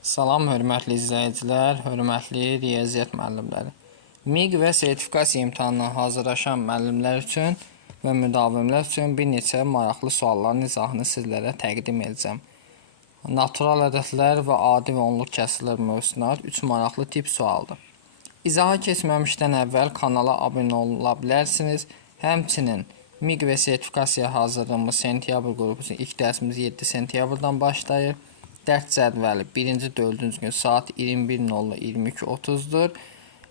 Salam, hörmətli izləyicilər, hörmətli riyaziyyat müəllimləri. MİQ və sertifikasiya imtahanına hazırlaşan müəllimlər üçün və müdavimlər üçün bir neçə maraqlı sualların izahını sizlərə təqdim edəcəm. Natural ədədlər və adi və onluq kəsrlər mövzusuna 3 maraqlı tip sualdır. İzaha keçməmişdən əvvəl kanala abunə ola bilərsiniz. Həmçinin MİQ və sertifikasiya hazırlığımız sentyabr qrupu üçün ilk dərsimiz 7 sentyabrdan başlayır. Dərs cədvəli 1-ci 4-cü gün saat 21:00-22:30-dur.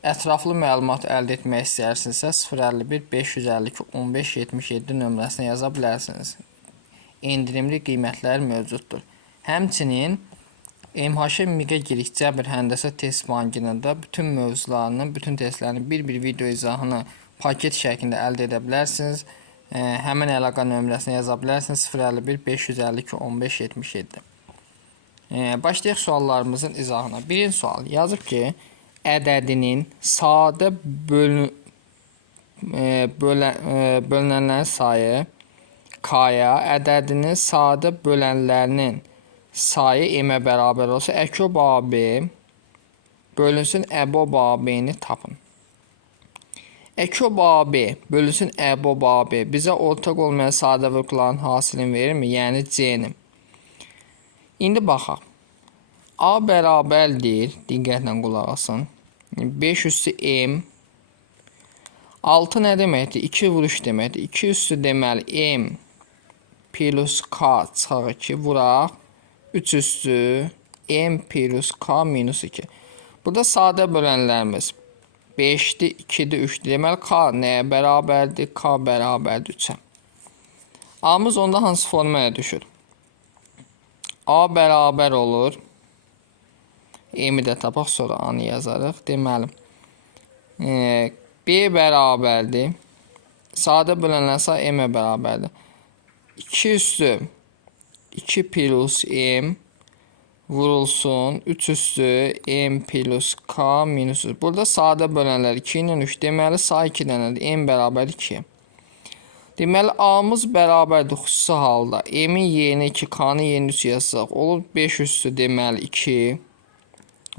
Ətraflı məlumat əldə etmək istəyirsinizsə 051 552 15 77 nömrəsinə yaza bilərsiniz. Endirimli qiymətlər mövcuddur. Həmçinin MHŞ MİQ-ə giriş Cəbr Həndəsə test bankının da bütün mövzularının, bütün testlərinin bir video izahını paket şəklində əldə edə bilərsiniz. Həmin əlaqə nömrəsinə yaza bilərsiniz 051 552 15 77. Başlayaq suallarımızın izahına. Birinci sual yazıb ki, ədədinin sadə bölünənlərin sayı K-ya, ədədinin sadə bölənlərinin sayı M-ə bərabər olsa, əkyob AB bölünsün əbob AB-ni tapın. Əkyob AB bölünsün əbob AB bizə ortaq olmayan sadə vurğuların hasilini verirmi? Yəni C-nin. İndi baxaq. A bərabərdir, diqqətlə qulaq asın. 5 üstü M. 6 nə deməkdir? 2 vuruş deməkdir. 2 üstü deməli M plus K çıxaq 2 vuraq. 3 üstü M plus K minus 2. Burada sadə bölənlərimiz 5-dir, 2-dir, 3-dir. Deməli K nəyə bərabərdir? K bərabərdir 3-ə. A-mız onda hansı formaya düşür? A bərabər olur. M-i də tapaq, sonra A-nı yazarıq. Deməli, B bərabərdir. Sadə bölənlər sayı M-ə bərabərdir. 2 üstü 2 plus M vurulsun. 3 üstü M plus K minus 3. Burada sadə bölənlər 2 ilə 3. Deməli, sayı 2 dənədir. M bərabər 2. Deməli, A-mız bərabərdir xüsusi halda. M-in yerinə 2, K-nın yerinə 3 yazsaq. Olur 5 üstü deməli 2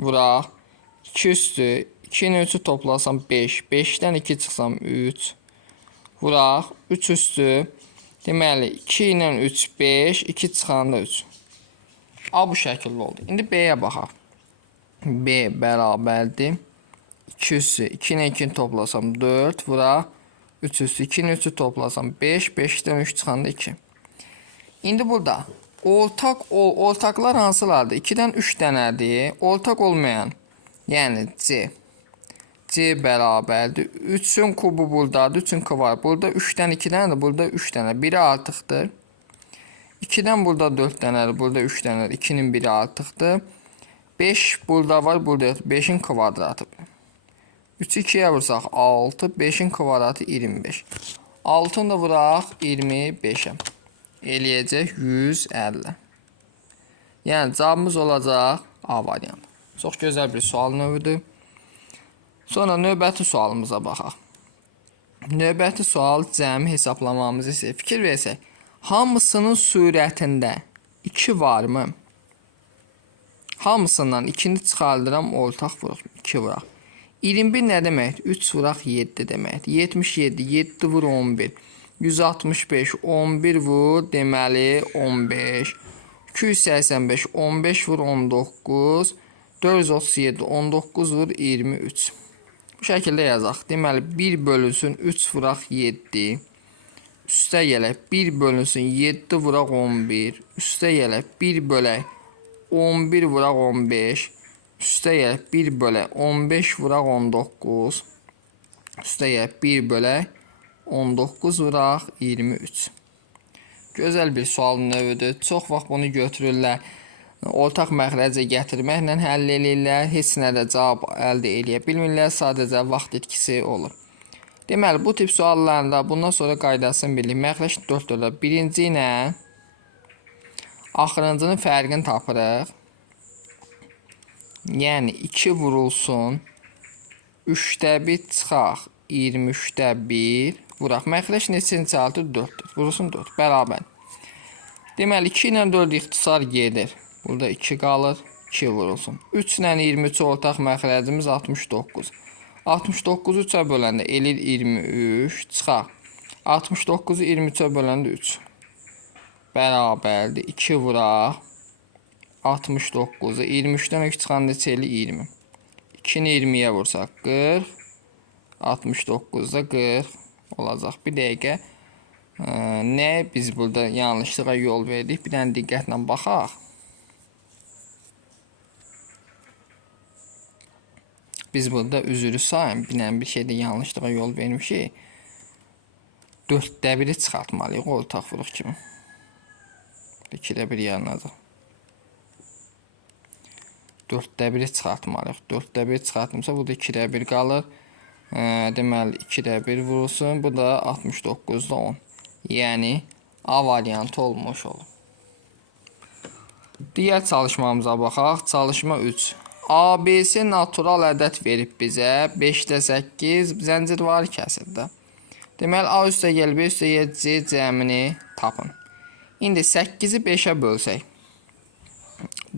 vuraq. 2 üstü 2 ilə 3-ü toplasam 5. 5-dən 2 çıxsam 3 vuraq. 3 üstü deməli 2 ilə 3 5, 2 çıxanda 3. A bu şəkildə oldu. İndi B-yə baxaq. B bərabərdir. 2 üstü 2 ilə 2-ni toplasam 4 vuraq. 3 üstü 2 ilə 3-ü toplasam 5, 5-dən 3 çıxanda 2. İndi burada ortaqlar hansılardır? 2-dən 3 dənədir. Ortaq olmayan, yəni C. C bərabərdir. 3-ün kubu buradadır, 3-ün kubu var. Burada 3-dən 2 dənədir, burada 3 dənə. Biri artıqdır. 2-dən burada 4 dənədir, burada 3 dənədir. 2-nin biri artıqdır. 5 burada var, burada yoxdur. 5-in kvadratıdır. 3-ü 2-yə vursaq 6, 5-in kvadratı 25. 6-ını da vuraq 25-ə. Eləyəcək 150. Yəni cavabımız olacaq A variantı. Çox gözəl bir sual növüdür. Sonra növbəti sualımıza baxaq. Növbəti sual cəmi hesablamamızı isə fikir versək. Hamısının surətində 2 varmı? Hamısından 2-ni çıxardıram, ortaq vuruq. 2 vuraq. 21 nə deməkdir? 3 vuraq 7 deməkdir. 77, 7 vur 11. 165, 11 vur deməli 15. 285, 15 vur 19. 437, 19 vur 23. Bu şəkildə yazaq. Deməli 1 bölünsün 3 vuraq 7. Üstə gələk 1 bölünsün 7 vuraq 11. Üstə gələk 1 bölək 11 vuraq 15. Üstə gələk 1 bölək 15 vuraq 19. Üstə gələk 1 bölək 19 vuraq 23. Gözəl bir sual növüdür. Çox vaxt bunu götürürlər. Ortaq məxrəcə gətirməklə həll edirlər. Heç nədə cavab əldə edə bilmirlər. Sadəcə vaxt itkisi olur. Deməli, bu tip suallarında bundan sonra qaydasını bilir. Məxrəc 4-dür. Birinci ilə axırıncının fərqini tapırıq. Yəni 2 vurulsun 3-də 1 çıxaq 23-də 1 vuraq. Məxrəc neçəni çaldır? 4-dür. Vurulsun 4 bərabər. Deməli 2 ilə 4 ixtisar gedir. Burada 2 qalır. 2 vurulsun. 3 ilə 23 ortaq məxrəcimiz 69. 69-u 3-ə böləndə elir 23, çıxaq. 69-u 23-ə böləndə 3. Bərabərdir. 2 vuraq. 69-u 23-dən 2 çıxanda neçə eləyir? 20. 2-ni 20-yə vursaq 40. 69-da 40 olacaq. Bir dəqiqə. Nə biz burada yanlışlığa yol verdik? Bir dənə diqqətlə baxaq. Biz burada üzrü sayın. Bir şeydə yanlışlığa yol vermişik. 4də 1-i çıxartmalıyıq ortaq vuruq kimi. 2də 1 yanacaq. 4də 1-i çıxartmalıyıq. 4də 1 çıxartmışsa burada 2də 1 qalır. Deməli 2də 1 vurulsun. Bu da 69-da 10. Yəni A variantı olmuş olur. Digər çalışmamıza baxaq. Çalışma 3. ABC natural ədəd verib bizə. 5də 8 zəncir var kəsirdə. Deməli A üstə gəl, B üstə gəl, C cəmini tapın. İndi 8-i 5-ə bölsək.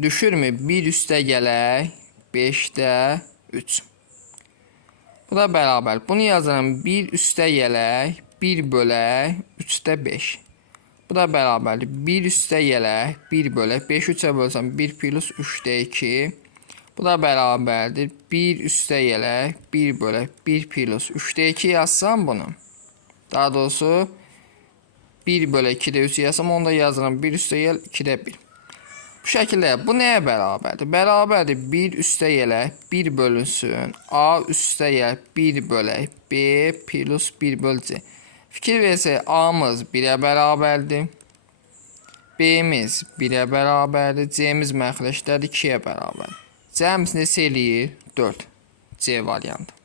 Düşürmü? 1 üstə gələk, 5də 3. Bu da bərabər. Bunu yazıram. 1 üstə gələk, 1 bölək, 3də 5. Bu da bərabərdir. 1 üstə gələk, 1 bölək, 5 3-ə bölsəm 1 plus 3də 2. Bu da bərabərdir. 1 üstə gələk, 1 bölək, 1 plus 3də 2 yazsam bunu. Daha doğrusu 1 bölək 2də 3 yazsam onu da yazıram. 1 üstə gəl, 2də 1. Bu şəkildə bu nəyə bərabərdir? Bərabərdir 1 üstə gələk, 1 bölünsün. A üstə gəl, 1 bölək, B plus 1 böl C. Fikir versək, A'mız 1-ə bərabərdir. B'miz 1-ə bərabərdir. C'miz məxrəcdədir 2-yə bərabərdir. Cəmiz neçə eləyir? 4. C variantı.